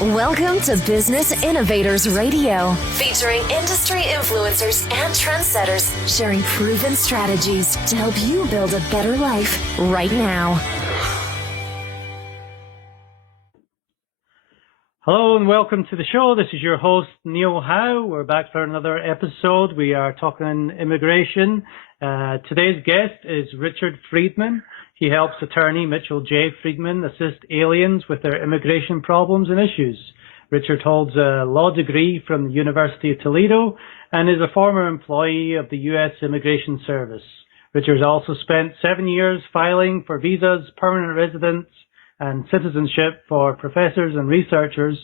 Welcome to Business Innovators Radio, featuring industry influencers and trendsetters sharing proven strategies to help you build a better life right now. Hello and welcome to the show. This is your host, Neil Howe. We're back for another episode. We are talking immigration. Today's guest is Richard Friedman. He helps attorney Mitchell Jay Friedman assist aliens with their immigration problems and issues. Richard holds a law degree from the University of Toledo and is a former employee of the U.S. Immigration Service. Richard also spent 7 years filing for visas, permanent residence, and citizenship for professors and researchers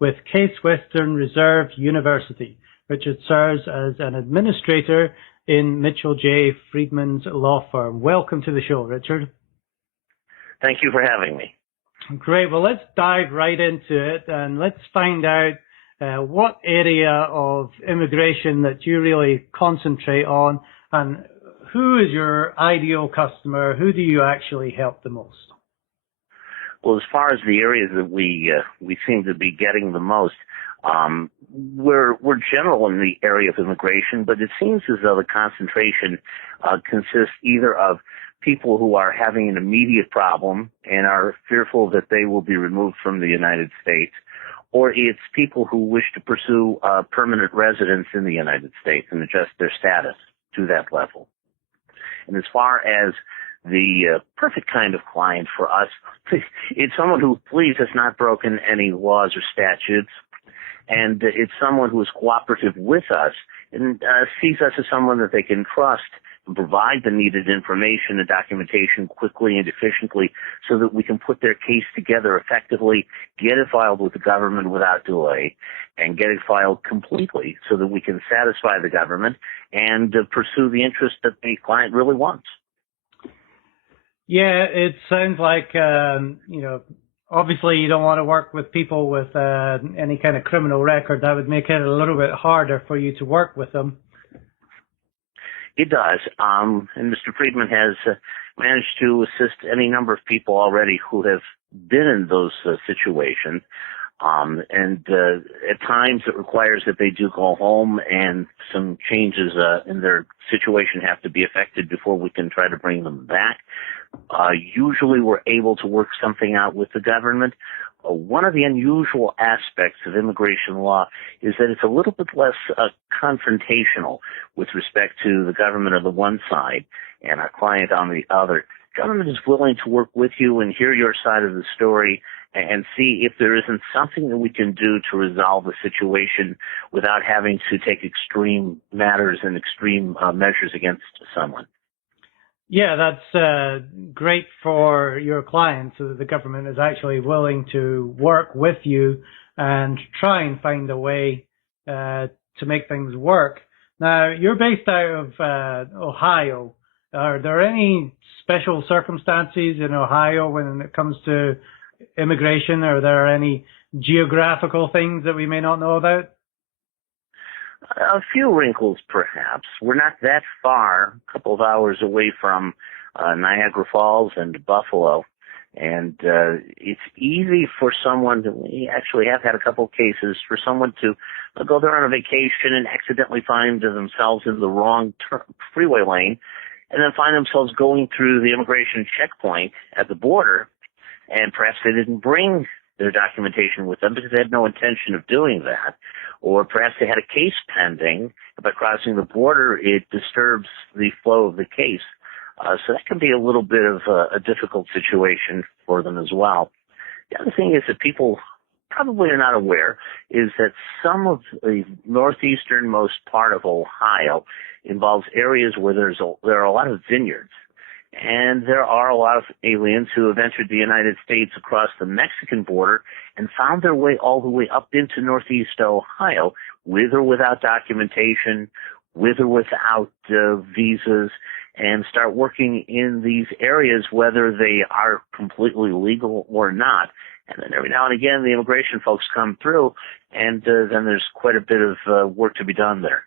with Case Western Reserve University. Richard serves as an administrator in Mitchell Jay Friedman's law firm. Welcome to the show, Richard. Thank you for having me. Great. Well, let's dive right into it and let's find out what area of immigration that you really concentrate on and who is your ideal customer? Who do you actually help the most? Well, as far as the areas that we seem to be getting the most, we're general in the area of immigration, but it seems as though the concentration consists either of people who are having an immediate problem and are fearful that they will be removed from the United States, or it's people who wish to pursue permanent residence in the United States and adjust their status to that level. And as far as the perfect kind of client for us, it's someone who, please, has not broken any laws or statutes, and it's someone who is cooperative with us and sees us as someone that they can trust and provide the needed information and documentation quickly and efficiently so that we can put their case together effectively, get it filed with the government without delay, and get it filed completely so that we can satisfy the government and pursue the interest that the client really wants. Yeah, it sounds like, obviously you don't want to work with people with any kind of criminal record. That would make it a little bit harder for you to work with them. It does. And Mr. Friedman has managed to assist any number of people already who have been in those situations. At times it requires that they do go home and some changes in their situation have to be effected before we can try to bring them back. Usually we're able to work something out with the government. One of the unusual aspects of immigration law is that it's a little bit less confrontational with respect to the government on the one side and our client on the other. Government is willing to work with you and hear your side of the story and see if there isn't something that we can do to resolve the situation without having to take extreme matters and extreme measures against someone. Yeah, that's great for your clients. So the government is actually willing to work with you and try and find a way to make things work. Now, you're based out of Ohio. Are there any special circumstances in Ohio when it comes to immigration? Are there any geographical things that we may not know about? A few wrinkles, perhaps. We're not that far, a couple of hours away from Niagara Falls and Buffalo. And it's easy for someone to, we actually have had a couple of cases, for someone to go there on a vacation and accidentally find themselves in the wrong freeway lane and then find themselves going through the immigration checkpoint at the border, and perhaps they didn't bring their documentation with them because they had no intention of doing that. Or perhaps they had a case pending. By crossing the border, it disturbs the flow of the case. So that can be a little bit of a difficult situation for them as well. The other thing is that people probably are not aware is that some of the northeasternmost part of Ohio involves areas where there are a lot of vineyards. And there are a lot of aliens who have entered the United States across the Mexican border and found their way all the way up into northeast Ohio, with or without documentation, with or without visas, and start working in these areas, whether they are completely legal or not. And then every now and again, the immigration folks come through, and then there's quite a bit of work to be done there.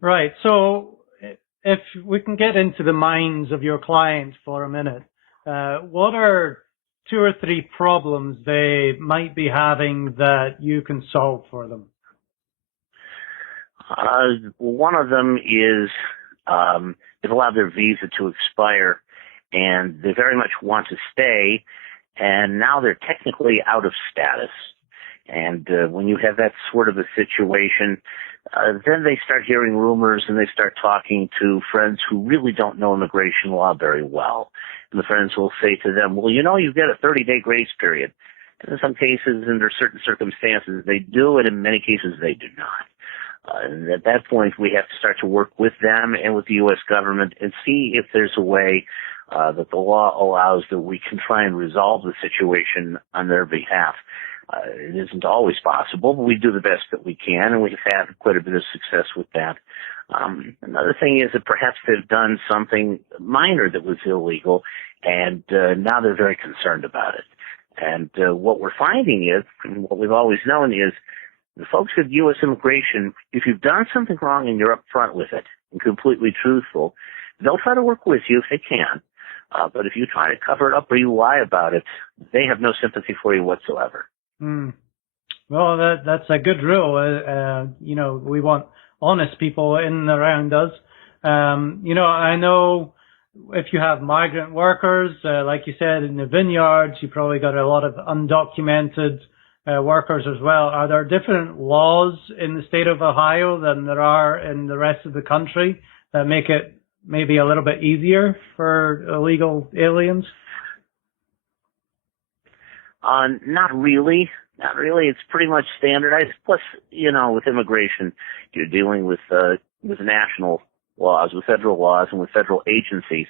Right. So if we can get into the minds of your clients for a minute, what are two or three problems they might be having that you can solve for them? One of them is they've allowed their visa to expire, and they very much want to stay, and now they're technically out of status. And when you have that sort of a situation, then they start hearing rumors and they start talking to friends who really don't know immigration law very well. And the friends will say to them, well, you know, you get a 30-day grace period. And in some cases, under certain circumstances, they do, and in many cases, they do not. And at that point, we have to start to work with them and with the U.S. government and see if there's a way that the law allows that we can try and resolve the situation on their behalf. It isn't always possible, but we do the best that we can, and we've had quite a bit of success with that. Another thing is that perhaps they've done something minor that was illegal, and now they're very concerned about it. And what we're finding is, and what we've always known is, the folks with U.S. immigration, if you've done something wrong and you're upfront with it and completely truthful, they'll try to work with you if they can. But if you try to cover it up or you lie about it, they have no sympathy for you whatsoever. Well, that's a good rule. You know, we want honest people in and around us. You know, I know if you have migrant workers, like you said, in the vineyards, you probably got a lot of undocumented workers as well. Are there different laws in the state of Ohio than there are in the rest of the country that make it maybe a little bit easier for illegal aliens? Not really. Not really. It's pretty much standardized. Plus, you know, with immigration, you're dealing with national laws, with federal laws, and with federal agencies.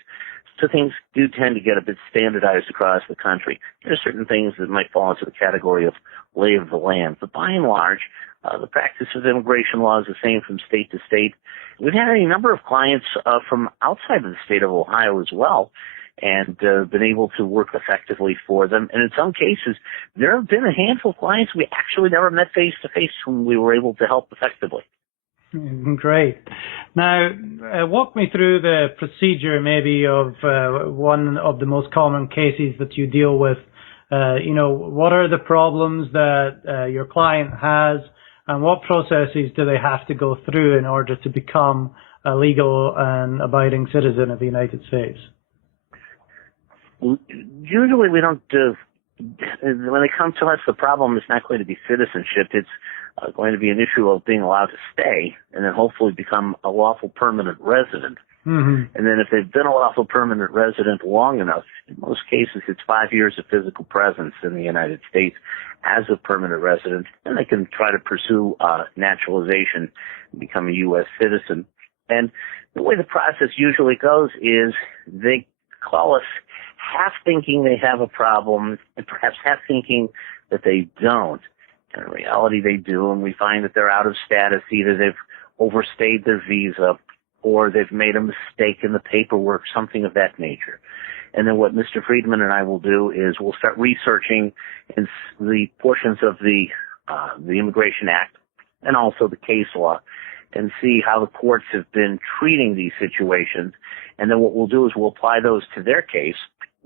So things do tend to get a bit standardized across the country. There are certain things that might fall into the category of lay of the land. But by and large, the practice of immigration law is the same from state to state. We've had a number of clients from outside of the state of Ohio as well, and been able to work effectively for them. And in some cases, there have been a handful of clients we actually never met face-to-face whom we were able to help effectively. Great. Now, walk me through the procedure maybe of one of the most common cases that you deal with. You know, what are the problems that your client has, and what processes do they have to go through in order to become a legal and abiding citizen of the United States? Usually we don't when they come to us, the problem is not going to be citizenship. It's going to be an issue of being allowed to stay and then hopefully become a lawful permanent resident. And then if they've been a lawful permanent resident long enough, in most cases it's 5 years of physical presence in the United States as a permanent resident, then they can try to pursue naturalization and become a U.S. citizen. And the way the process usually goes is they call us half thinking they have a problem and perhaps half thinking that they don't. And in reality, they do, and we find that they're out of status. Either they've overstayed their visa or they've made a mistake in the paperwork, something of that nature. And then what Mr. Friedman and I will do is we'll start researching in the portions of the Immigration Act and also the case law and see how the courts have been treating these situations. And then what we'll do is we'll apply those to their case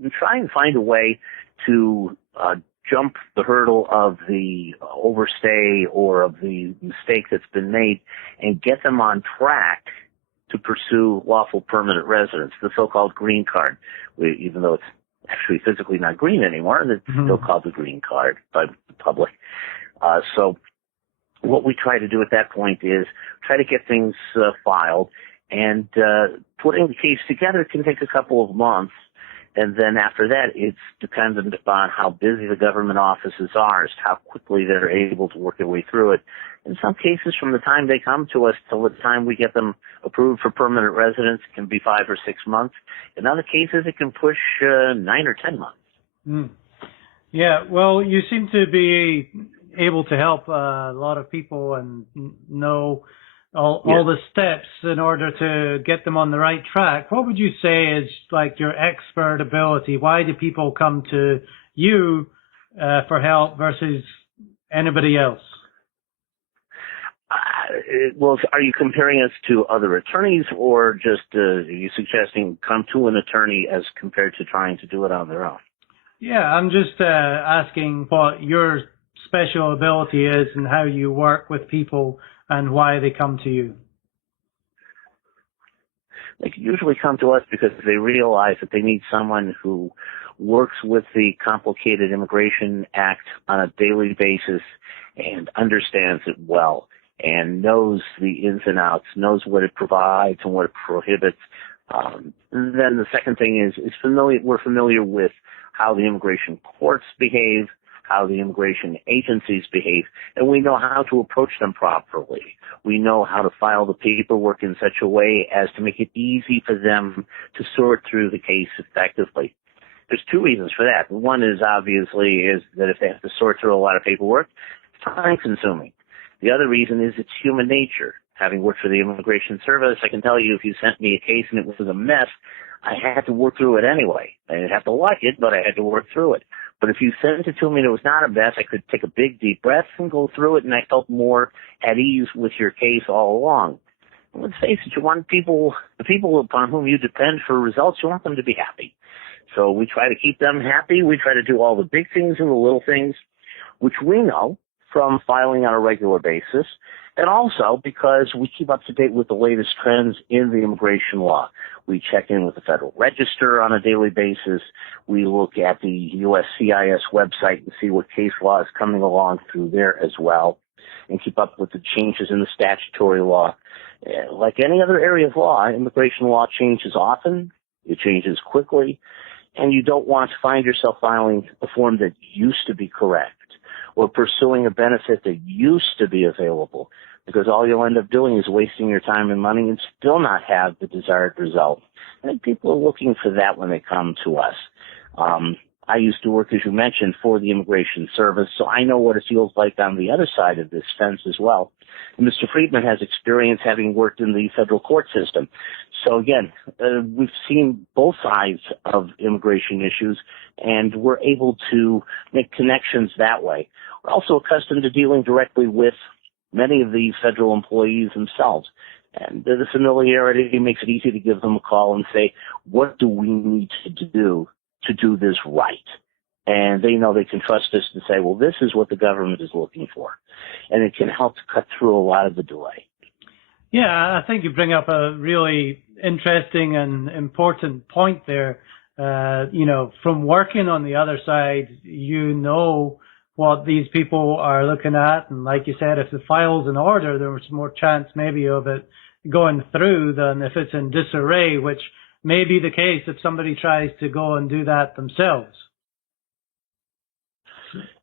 and try and find a way to jump the hurdle of the overstay or of the mistake that's been made and get them on track to pursue lawful permanent residence, the so-called green card. Even though it's actually physically not green anymore, it's still called the green card by the public. So what we try to do at that point is try to get things filed, and putting the case together can take a couple of months. And then after that, it's dependent upon how busy the government offices are, as to how quickly they're able to work their way through it. In some cases, from the time they come to us till the time we get them approved for permanent residence, it can be 5 or 6 months. In other cases, it can push 9 or 10 months. Yeah, well, you seem to be able to help a lot of people and know all the steps in order to get them on the right track. What would you say is like your expert ability? Why do people come to you for help versus anybody else? Well, are you comparing us to other attorneys, or just are you suggesting come to an attorney as compared to trying to do it on their own? Yeah, I'm just asking what your special ability is and how you work with people and why they come to you. They usually come to us because they realize that they need someone who works with the complicated Immigration Act on a daily basis and understands it well and knows the ins and outs, knows what it provides and what it prohibits. Then the second thing is we're familiar with how the immigration courts behave, how the immigration agencies behave, and we know how to approach them properly. We know how to file the paperwork in such a way as to make it easy for them to sort through the case effectively. There's two reasons for that. One is obviously is that if they have to sort through a lot of paperwork, it's time consuming. The other reason is it's human nature. Having worked for the Immigration Service, I can tell you if you sent me a case and it was a mess, I had to work through it anyway. I didn't have to like it, but I had to work through it. But if you sent it to me and it was not a mess, I could take a big, deep breath and go through it, and I felt more at ease with your case all along. And let's face it, you want the people upon whom you depend for results, you want them to be happy. So we try to keep them happy. We try to do all the big things and the little things, which we know from filing on a regular basis, and also because we keep up to date with the latest trends in the immigration law. We check in with the Federal Register on a daily basis. We look at the USCIS website and see what case law is coming along through there as well, and keep up with the changes in the statutory law. Like any other area of law, immigration law changes often, it changes quickly, and you don't want to find yourself filing a form that used to be correct or pursuing a benefit that used to be available, because all you'll end up doing is wasting your time and money and still not have the desired result. I think people are looking for that when they come to us. I used to work, as you mentioned, for the Immigration Service, so I know what it feels like on the other side of this fence as well. And Mr. Friedman has experience having worked in the federal court system. So again, we've seen both sides of immigration issues, and we're able to make connections that way. We're also accustomed to dealing directly with many of the federal employees themselves. And the familiarity makes it easy to give them a call and say, what do we need to do this right? And they know they can trust us to say, well, this is what the government is looking for. And it can help to cut through a lot of the delay. Yeah, I think you bring up a really interesting and important point there. From working on the other side, you know what these people are looking at. And like you said, if the file's in order, there's more chance maybe of it going through than if it's in disarray, which may be the case if somebody tries to go and do that themselves.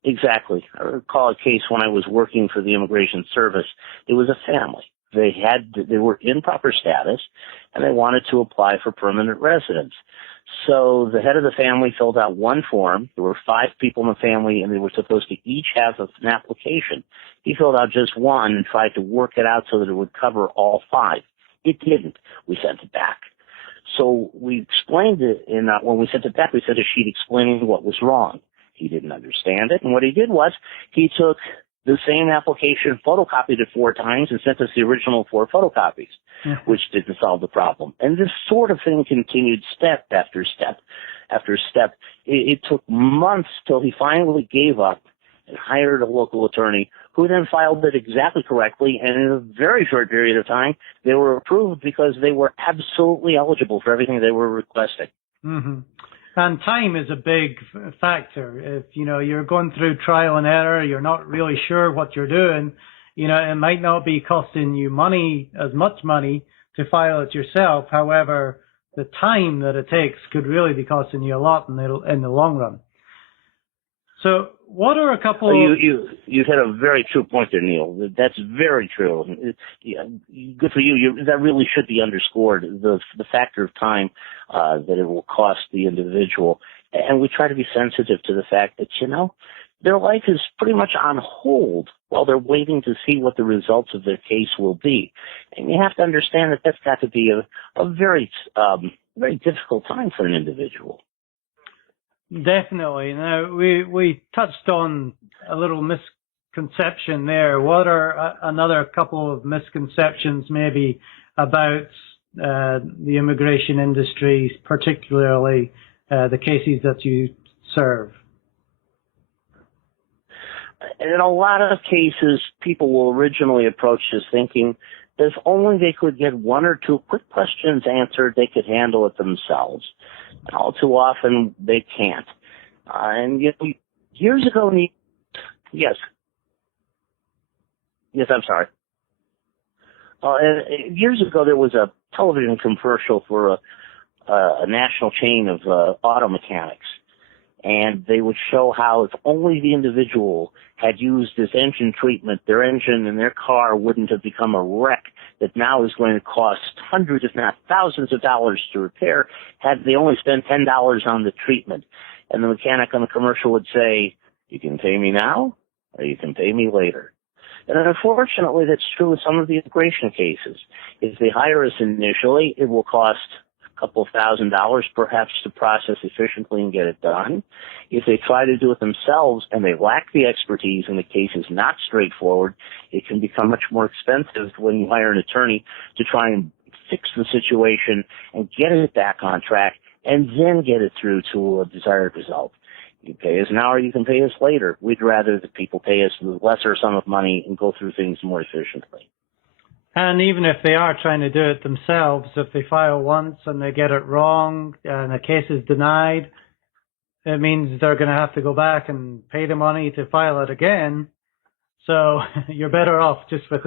Exactly. I recall a case when I was working for the Immigration Service. It was a family. They were in proper status, and they wanted to apply for permanent residence. So the head of the family filled out one form. There were 5 people in the family, and they were supposed to each have an application. He filled out just one and tried to work it out so that it would cover all 5. It didn't. We sent it back. So we explained it, and when we sent it back, we sent a sheet explaining what was wrong. He didn't understand it, and what he did was he took the same application, photocopied it 4 times, and sent us the original 4 photocopies, which didn't solve the problem. And this sort of thing continued step after step after step. It took months till he finally gave up and hired a local attorney who then filed it exactly correctly, and in a very short period of time, they were approved because they were absolutely eligible for everything they were requesting. Mm-hmm. And time is a big factor. If, you're going through trial and error, you're not really sure what you're doing, it might not be costing you as much money to file it yourself. However, the time that it takes could really be costing you a lot in the long run. So what are a couple You hit a very true point there, Neil. That's very true. Good for you. That really should be underscored, the factor of time that it will cost the individual. And we try to be sensitive to the fact that, their life is pretty much on hold while they're waiting to see what the results of their case will be. And you have to understand that that's got to be a very, very difficult time for an individual. Definitely. Now, we touched on a little misconception there. What are another couple of misconceptions maybe about the immigration industry, particularly the cases that you serve? In a lot of cases, people will originally approach this thinking if only they could get one or two quick questions answered, they could handle it themselves. All too often, they can't. And years ago, yes, I'm sorry. Years ago, there was a television commercial for a national chain of auto mechanics. And they would show how if only the individual had used this engine treatment, their engine and their car wouldn't have become a wreck that now is going to cost hundreds, if not thousands of dollars to repair had they only spent $10 on the treatment. And the mechanic on the commercial would say, you can pay me now or you can pay me later. And unfortunately, that's true with some of the immigration cases. If they hire us initially, it will cost couple of $1,000s perhaps to process efficiently and get it done. If they try to do it themselves and they lack the expertise and the case is not straightforward, it can become much more expensive when you hire an attorney to try and fix the situation and get it back on track and then get it through to a desired result. You pay us now or you can pay us later. We'd rather that people pay us a lesser sum of money and go through things more efficiently. And even if they are trying to do it themselves, if they file once and they get it wrong and the case is denied, it means they're going to have to go back and pay the money to file it again. So you're better off just with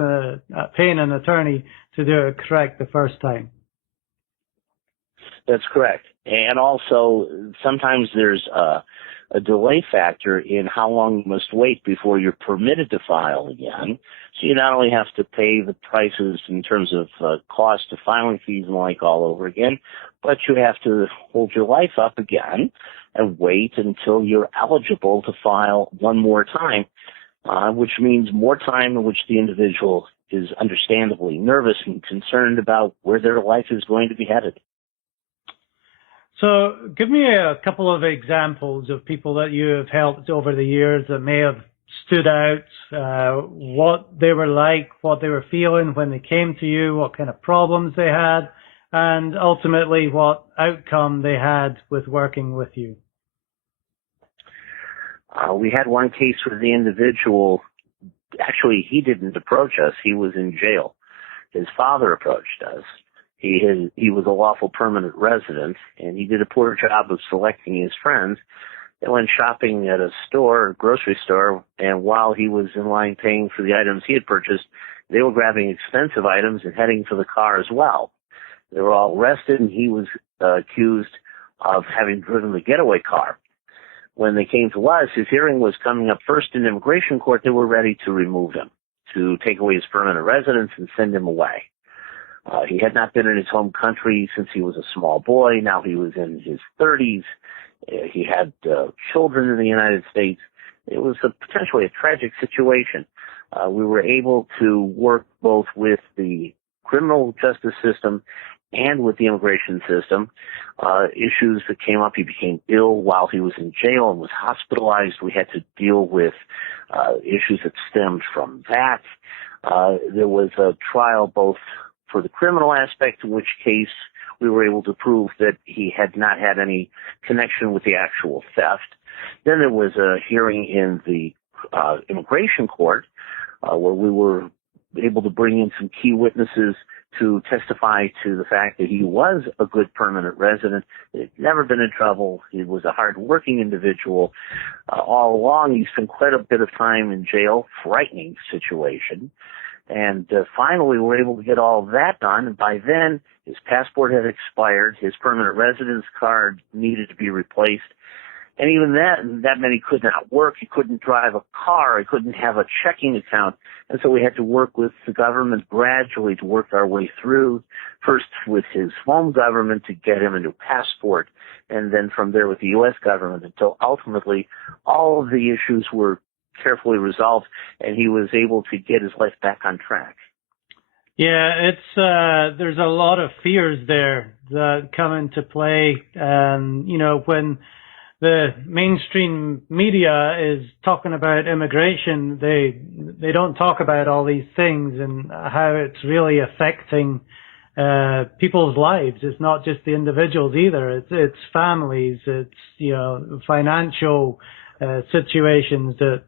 paying an attorney to do it correct the first time. That's correct. And also, sometimes there's a delay factor in how long you must wait before you're permitted to file again. So you not only have to pay the prices in terms of cost of filing fees and like all over again, but you have to hold your life up again and wait until you're eligible to file one more time, which means more time in which the individual is understandably nervous and concerned about where their life is going to be headed. So give me a couple of examples of people that you have helped over the years that may have stood out, what they were like, what they were feeling when they came to you, what kind of problems they had, and ultimately what outcome they had with working with you. We had one case where the individual, actually he didn't approach us, he was in jail. His father approached us. He was a lawful permanent resident, and he did a poor job of selecting his friends. They went shopping at a grocery store, and while he was in line paying for the items he had purchased, they were grabbing expensive items and heading for the car as well. They were all arrested, and he was accused of having driven the getaway car. When they came to us, his hearing was coming up first in immigration court. They were ready to remove him, to take away his permanent residence and send him away. He had not been in his home country since he was a small boy. Now he was in his 30s. He had children in the United States. It was potentially a tragic situation. We were able to work both with the criminal justice system and with the immigration system. Issues that came up, he became ill while he was in jail and was hospitalized. We had to deal with issues that stemmed from that. There was a trial both for the criminal aspect, in which case we were able to prove that he had not had any connection with the actual theft. Then there was a hearing in the immigration court where we were able to bring in some key witnesses to testify to the fact that he was a good permanent resident. He'd never been in trouble. He was a hard-working individual. All along, he spent quite a bit of time in jail, frightening situation. And finally, we were able to get all of that done. And by then, his passport had expired. His permanent residence card needed to be replaced. And even that meant he could not work. He couldn't drive a car. He couldn't have a checking account. And so we had to work with the government gradually to work our way through, first with his home government to get him a new passport, and then from there with the U.S. government until ultimately all of the issues were carefully resolved, and he was able to get his life back on track. Yeah, it's there's a lot of fears there that come into play, and when the mainstream media is talking about immigration, they don't talk about all these things and how it's really affecting people's lives. It's not just the individuals either. It's families. It's, you know, financial situations that,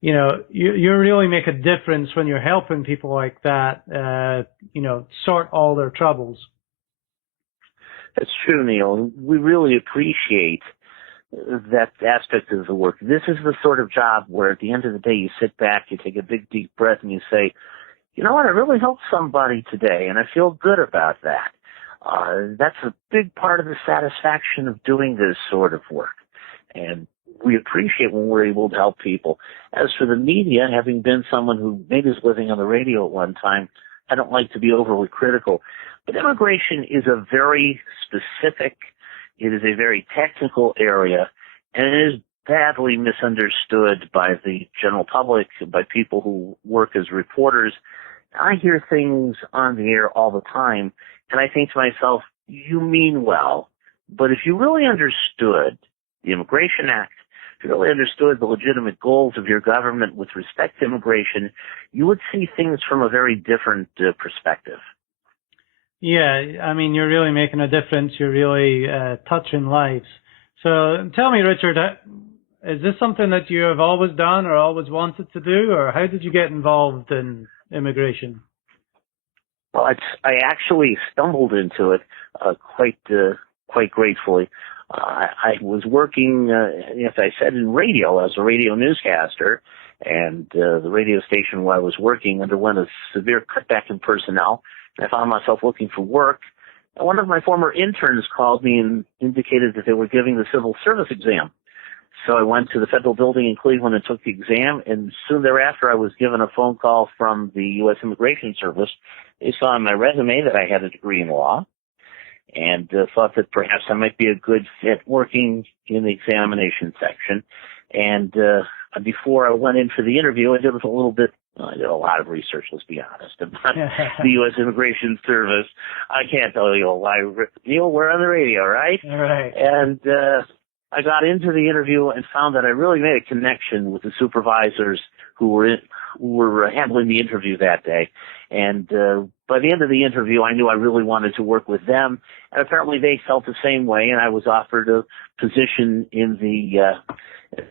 you know, you really make a difference when you're helping people like that, you know, sort all their troubles. That's true, Neil. We really appreciate that aspect of the work. This is the sort of job where at the end of the day you sit back, you take a big deep breath, and you say, you know what, I really helped somebody today, and I feel good about that. That's a big part of the satisfaction of doing this sort of work. And we appreciate when we're able to help people. As for the media, having been someone who made his living on the radio at one time, I don't like to be overly critical, but immigration is a very specific, it is a very technical area, and it is badly misunderstood by the general public, by people who work as reporters. I hear things on the air all the time, and I think to myself, you mean well, but if you really understood the Immigration Act, if you really understood the legitimate goals of your government with respect to immigration, you would see things from a very different perspective. Yeah, I mean, you're really making a difference. You're really touching lives. So tell me, Richard, is this something that you have always done or always wanted to do, or how did you get involved in immigration? Well, I actually stumbled into it quite gratefully. I was working, as I said, in radio as a radio newscaster, and the radio station where I was working underwent a severe cutback in personnel. And I found myself looking for work. And one of my former interns called me and indicated that they were giving the civil service exam. So I went to the federal building in Cleveland and took the exam, and soon thereafter I was given a phone call from the U.S. Immigration Service. They saw on my resume that I had a degree in law, and thought that perhaps I might be a good fit working in the examination section. And before I went in for the interview, I did a lot of research, let's be honest, about the U.S. Immigration Service. I can't tell you why, Neil, we're on the radio, right? All right. And I got into the interview and found that I really made a connection with the supervisors who were handling the interview that day. And by the end of the interview, I knew I really wanted to work with them. And apparently they felt the same way, and I was offered a position in the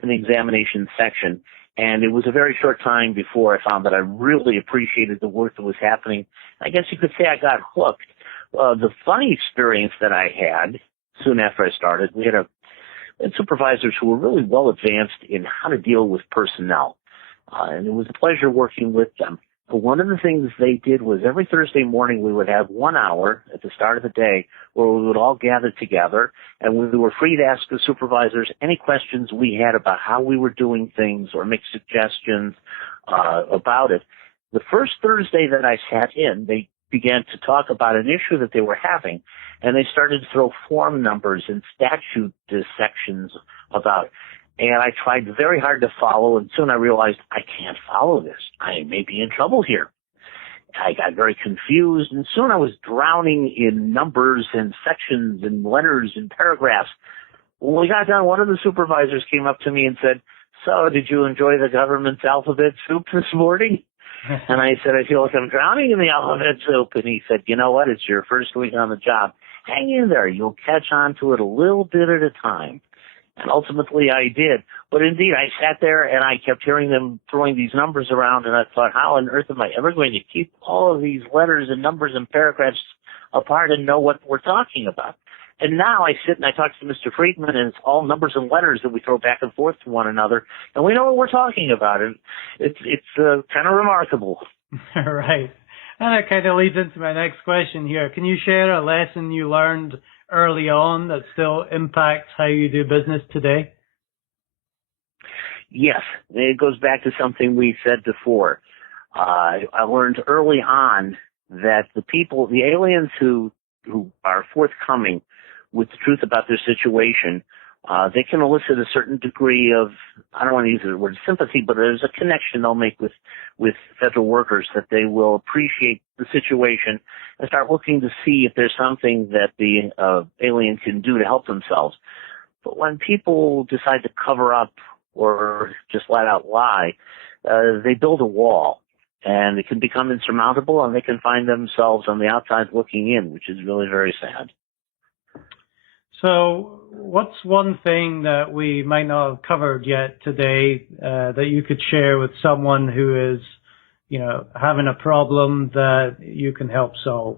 examination section. And it was a very short time before I found that I really appreciated the work that was happening. I guess you could say I got hooked. The funny experience that I had soon after I started, we had supervisors who were really well advanced in how to deal with personnel. And it was a pleasure working with them. But one of the things they did was every Thursday morning we would have 1 hour at the start of the day where we would all gather together, and we were free to ask the supervisors any questions we had about how we were doing things or make suggestions about it. The first Thursday that I sat in, they began to talk about an issue that they were having, and they started to throw form numbers and statute sections about. And I tried very hard to follow, and soon I realized I can't follow this. I may be in trouble here. I got very confused, and soon I was drowning in numbers and sections and letters and paragraphs. When we got done, one of the supervisors came up to me and said, "So, did you enjoy the government's alphabet soup this morning?" And I said, "I feel like I'm drowning in the alphabet soup." And he said, "You know what? It's your first week on the job. Hang in there. You'll catch on to it a little bit at a time." And ultimately I did. But indeed, I sat there and I kept hearing them throwing these numbers around, and I thought, how on earth am I ever going to keep all of these letters and numbers and paragraphs apart and know what we're talking about? And now I sit and I talk to Mr. Friedman, and it's all numbers and letters that we throw back and forth to one another, and we know what we're talking about. And it's kind of remarkable. Right. And that kind of leads into my next question here. Can you share a lesson you learned early on that still impacts how you do business today? Yes. It goes back to something we said before. I learned early on that the aliens who are forthcoming with the truth about their situation, they can elicit a certain degree of, I don't want to use the word sympathy, but there's a connection they'll make with federal workers, that they will appreciate the situation and start looking to see if there's something that the alien can do to help themselves. But when people decide to cover up or just flat out lie, they build a wall. and it can become insurmountable, and they can find themselves on the outside looking in, which is really very sad. So what's one thing that we might not have covered yet today that you could share with someone who is, having a problem that you can help solve?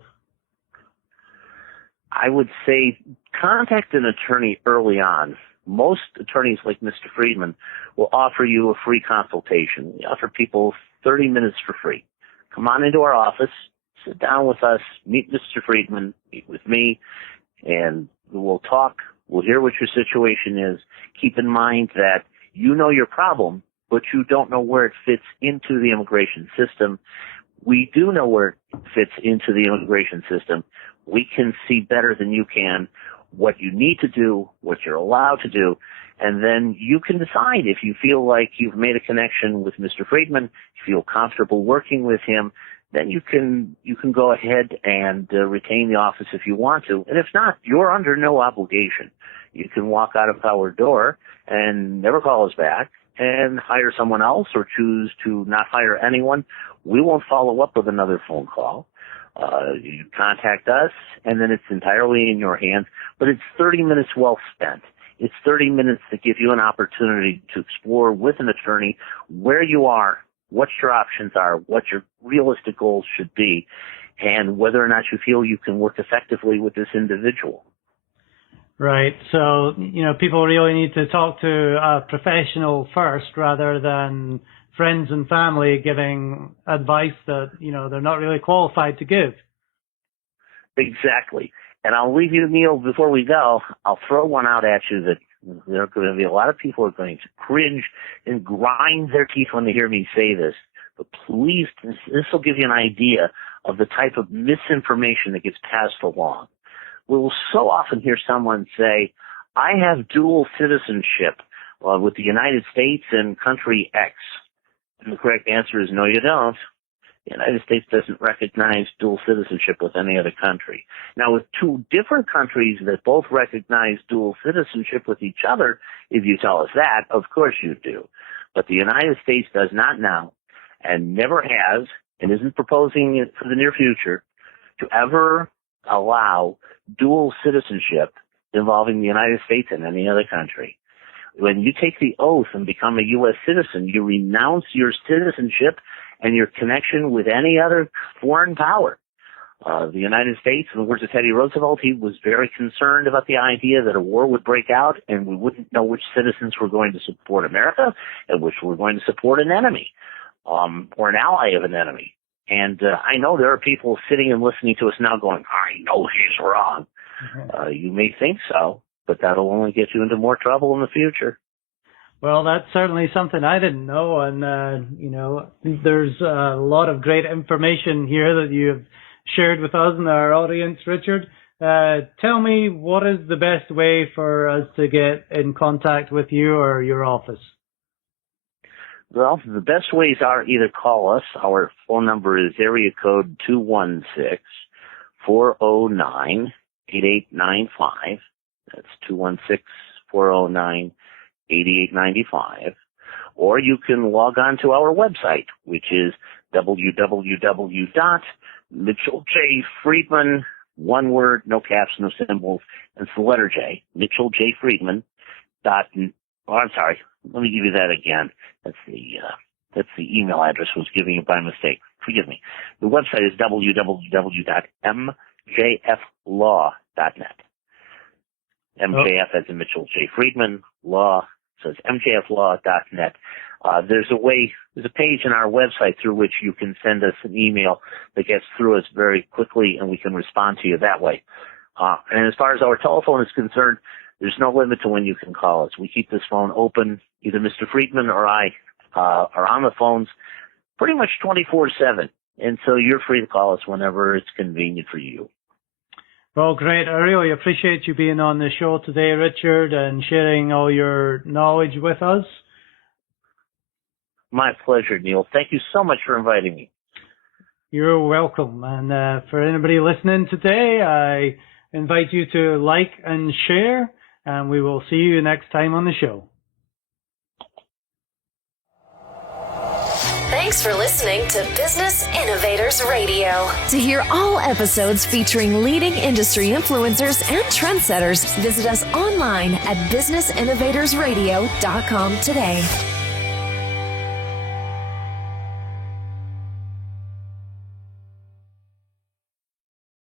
I would say contact an attorney early on. Most attorneys like Mr. Friedman will offer you a free consultation. We offer people 30 minutes for free. Come on into our office, sit down with us, meet Mr. Friedman, meet with me, and we'll talk. We'll hear what your situation is. Keep in mind that you know your problem, but you don't know where it fits into the immigration system. We do know where it fits into the immigration system. We can see better than you can what you need to do, what you're allowed to do, and then you can decide if you feel like you've made a connection with Mr. Friedman, you feel comfortable working with him, then you can go ahead and retain the office if you want to. And if not, you're under no obligation. You can walk out of our door and never call us back and hire someone else or choose to not hire anyone. We won't follow up with another phone call. You contact us, and then it's entirely in your hands. But it's 30 minutes well spent. It's 30 minutes that give you an opportunity to explore with an attorney where you are, what your options are, what your realistic goals should be, and whether or not you feel you can work effectively with this individual. Right. So, people really need to talk to a professional first rather than friends and family giving advice that, they're not really qualified to give. Exactly. And I'll leave you, Neil, before we go, I'll throw one out at you that there are going to be a lot of people who are going to cringe and grind their teeth when they hear me say this. But please, this will give you an idea of the type of misinformation that gets passed along. We will so often hear someone say, I have dual citizenship with the United States and country X. And the correct answer is no, you don't. The United States doesn't recognize dual citizenship with any other country. Now, with two different countries that both recognize dual citizenship with each other, if you tell us that, of course you do. But the United States does not now, and never has, and isn't proposing it for the near future, to ever allow dual citizenship involving the United States and any other country. When you take the oath and become a U.S. citizen, you renounce your citizenship and your connection with any other foreign power. The United States, in the words of Teddy Roosevelt, he was very concerned about the idea that a war would break out and we wouldn't know which citizens were going to support America and which were going to support an enemy or an ally of an enemy. And I know there are people sitting and listening to us now going, I know he's wrong. Mm-hmm. You may think so, but that'll only get you into more trouble in the future. Well, that's certainly something I didn't know. And, there's a lot of great information here that you've shared with us and our audience, Richard. Tell me, what is the best way for us to get in contact with you or your office? Well, the best ways are either call us. Our phone number is area code 216-409-8895. That's 216-409-8895. Or you can log on to our website, which is www.MitchellJFriedman, one word, no caps, no symbols, and it's the letter J, MitchellJFriedman. Let me give you that again. That's the email address I was giving you by mistake. Forgive me. The website is www.mjflaw.net. MJF as in Mitchell J. Friedman, law, so it's mjflaw.net. There's a page in our website through which you can send us an email that gets through us very quickly, and we can respond to you that way. And as far as our telephone is concerned, there's no limit to when you can call us. We keep this phone open. Either Mr. Friedman or I are on the phones pretty much 24/7. And so you're free to call us whenever it's convenient for you. Well, great. I really appreciate you being on the show today, Richard, and sharing all your knowledge with us. My pleasure, Neil. Thank you so much for inviting me. You're welcome. And for anybody listening today, I invite you to like and share, and we will see you next time on the show. Thanks for listening to Business Innovators Radio. To hear all episodes featuring leading industry influencers and trendsetters, visit us online at businessinnovatorsradio.com today.